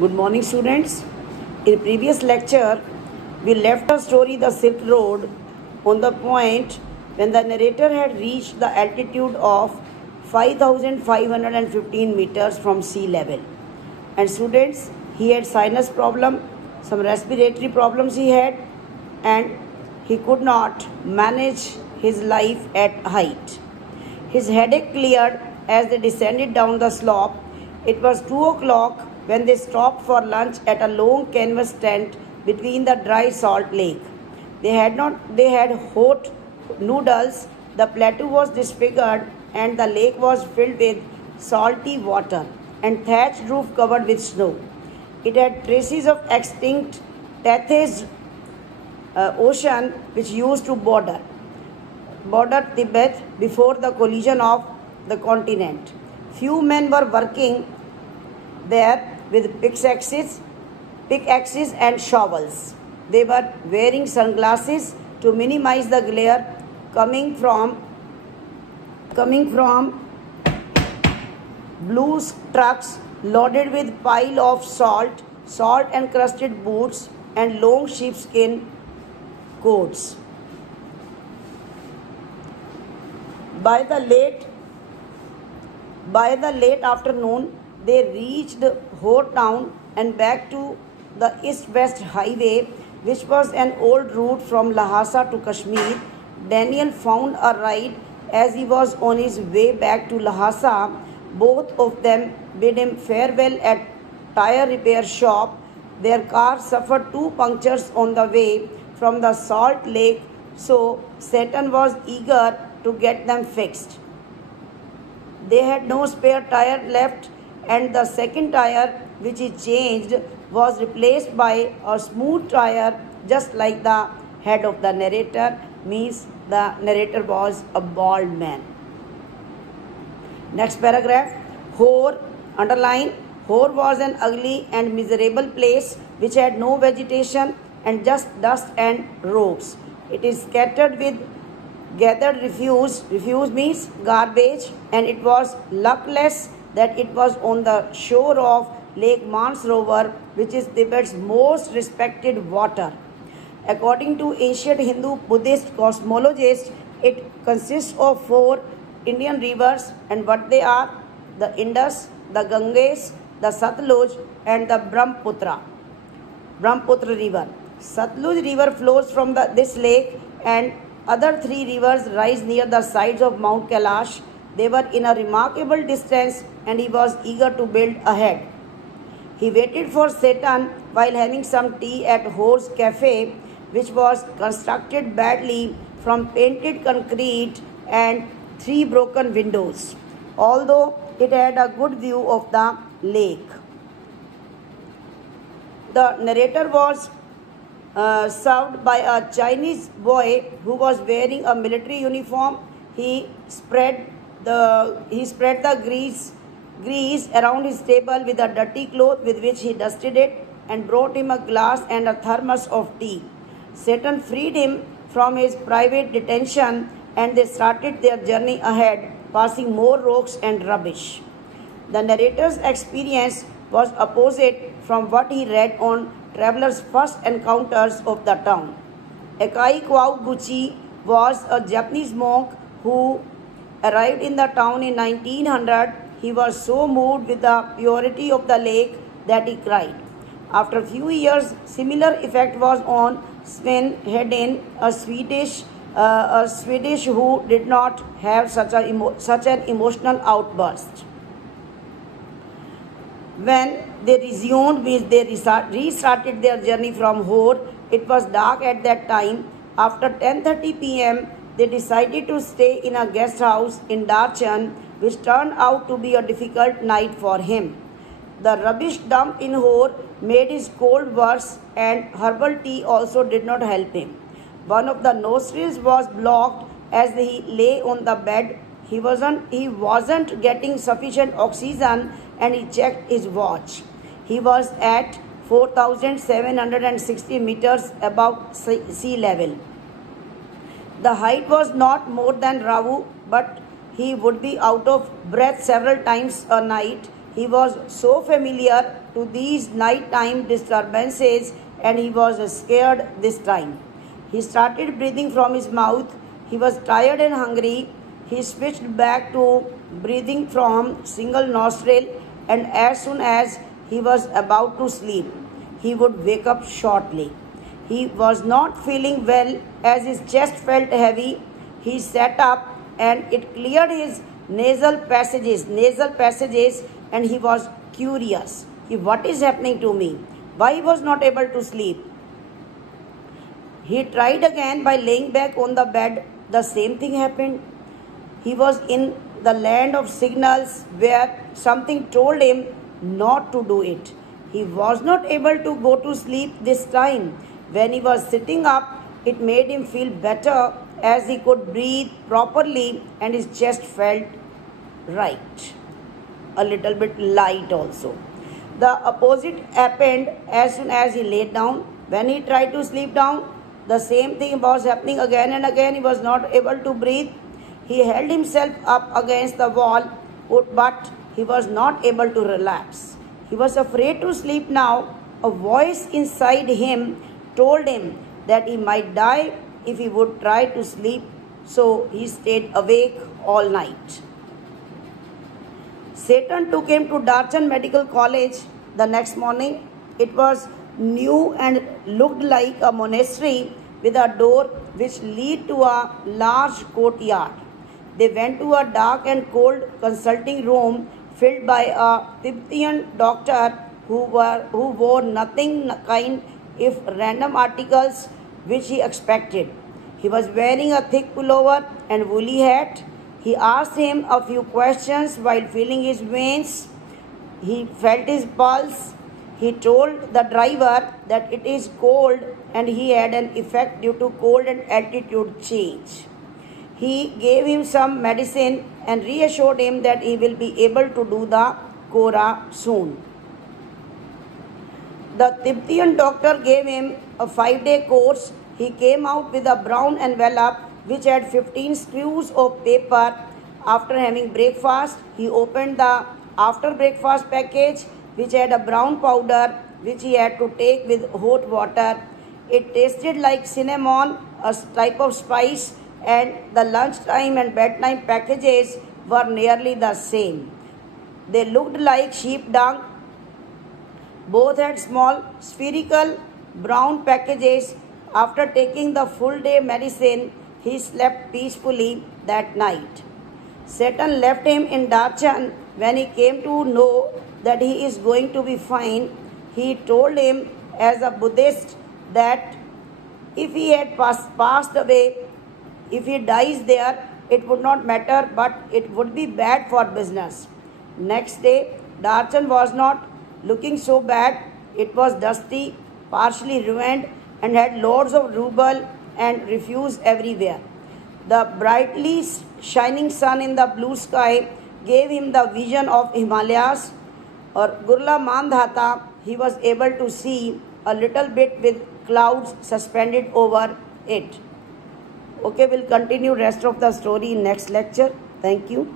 Good morning, students. In previous lecture, we left the story The Silk Road on the point when the narrator had reached the altitude of 5,515 meters from sea level. And students, he had sinus problem, some respiratory problems he had, and he could not manage his life at height. His headache cleared as they descended down the slope. It was 2 o'clock when they stopped for lunch at a long canvas tent between the dry salt lake. They had hot noodles, the plateau was disfigured, and the lake was filled with salty water and thatched roof covered with snow. It had traces of extinct Tethys ocean which used to border Tibet before the collision of the continent. Few men were working there with pickaxes and shovels. They were wearing sunglasses to minimize the glare coming from blue trucks loaded with pile of salt encrusted boots and long sheepskin coats. By the late afternoon, they reached Hor town and back to the east-west highway, which was an old route from Lhasa to Kashmir. Daniel found a ride as he was on his way back to Lhasa. Both of them bid him farewell at tire repair shop. Their car suffered 2 punctures on the way from the salt lake, so Satan was eager to get them fixed. They had no spare tire left, and the second tire, which he changed, was replaced by a smooth tire just like the head of the narrator, means the narrator was a bald man. Next paragraph. Hor, underline, Hor was an ugly and miserable place which had no vegetation and just dust and rocks. It is scattered with gathered refuse means garbage, and it was luckless that it was on the shore of Lake Mansarovar, which is Tibet's most respected water. According to ancient Hindu-Buddhist cosmologists, it consists of 4 Indian rivers, and what they are: the Indus, the Ganges, the Satluj, and the Brahmaputra river. Satluj river flows from this lake, and other 3 rivers rise near the sides of Mount Kailash. They were in a remarkable distance, and he was eager to build ahead. He waited for Satan while having some tea at Hor's Cafe, which was constructed badly from painted concrete and 3 broken windows, although it had a good view of the lake. The narrator was served by a Chinese boy who was wearing a military uniform. He spread the grease around his table with a dirty cloth with which he dusted it, and brought him a glass and a thermos of tea. Satan freed him from his private detention, and they started their journey ahead, passing more rocks and rubbish. The narrator's experience was opposite from what he read on travelers' first encounters of the town. Akai Kawaguchi was a Japanese monk who arrived in the town in 1900. He was so moved with the purity of the lake that he cried. After a few years, similar effect was on Sven Hedin, a Swedish who did not have such an emotional outburst. When they resumed, they restarted their journey from Hor. It was dark at that time. After 10:30 p.m., they decided to stay in a guest house in Darchan, which turned out to be a difficult night for him. The rubbish dump in Hor made his cold worse, and herbal tea also did not help him. One of the nostrils was blocked as he lay on the bed. He wasn't getting sufficient oxygen, and he checked his watch. He was at 4,760 meters above sea level. The height was not more than Ravu, but he would be out of breath several times a night. He was so familiar to these nighttime disturbances and he was scared this time. He started breathing from his mouth. He was tired and hungry. He switched back to breathing from single nostril, and as soon as he was about to sleep, he would wake up shortly. He was not feeling well as his chest felt heavy. He sat up and it cleared his nasal passages, and he was curious. What is happening to me? Why he was not able to sleep? He tried again by laying back on the bed. The same thing happened. He was in the land of signals where something told him not to do it. He was not able to go to sleep this time. When he was sitting up, it made him feel better as he could breathe properly and his chest felt right. A little bit light also. The opposite happened as soon as he laid down. When he tried to sleep down, the same thing was happening again and again. He was not able to breathe. He held himself up against the wall, but he was not able to relax. He was afraid to sleep now. A voice inside him told him that he might die if he would try to sleep, so he stayed awake all night. Satan took him to Darchan Medical College the next morning. It was new and looked like a monastery with a door which led to a large courtyard. They went to a dark and cold consulting room filled by a Tibetan doctor who wore nothing kind if random articles which he expected. He was wearing a thick pullover and woolly hat. He asked him a few questions while feeling his veins. He felt his pulse. He told the driver that it is cold and he had an effect due to cold and altitude change. He gave him some medicine and reassured him that he will be able to do the Kora soon. The Tibetan doctor gave him a 5-day course. He came out with a brown envelope which had 15 screws of paper. After having breakfast, he opened the after breakfast package which had a brown powder which he had to take with hot water. It tasted like cinnamon, a type of spice, and the lunchtime and bedtime packages were nearly the same. They looked like sheep dung. Both had small spherical brown packages. After taking the full day medicine, he slept peacefully that night. Satan left him in Darchan. When he came to know that he is going to be fine, he told him as a Buddhist that if he had passed away, if he dies there, it would not matter, but it would be bad for business. Next day, Darchan was not looking so bad. It was dusty, partially ruined, and had loads of rubble and refuse everywhere. The brightly shining sun in the blue sky gave him the vision of Himalayas or Gurla Mandhata. He was able to see a little bit with clouds suspended over it. Okay, we'll continue rest of the story in next lecture. Thank you.